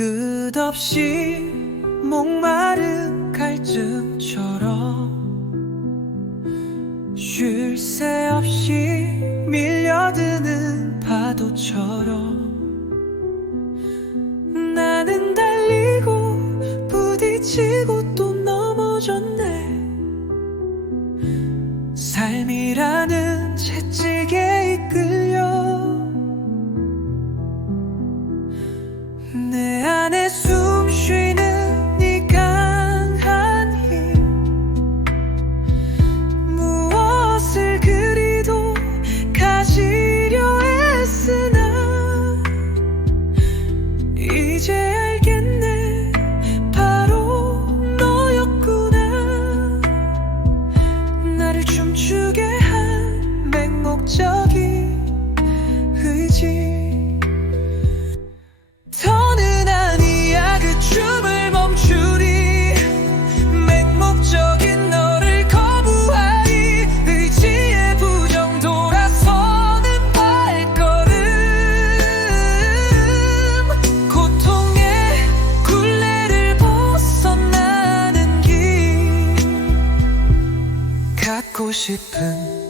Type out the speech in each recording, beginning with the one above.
끝없이 목마른 갈증처럼 쉴 새 없이 밀려드는 파도처럼 나는 달리고 부딪히고 또 넘어졌네. 삶이라는 싶은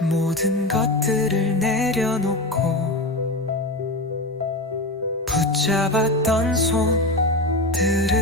모든 것들을 내려놓고 붙잡았던 손들을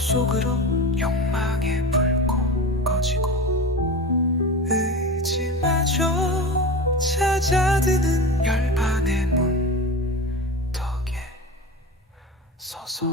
속으로 욕망의 불꽃 꺼지고 의지마저 찾아드는 열반의 문턱에 서서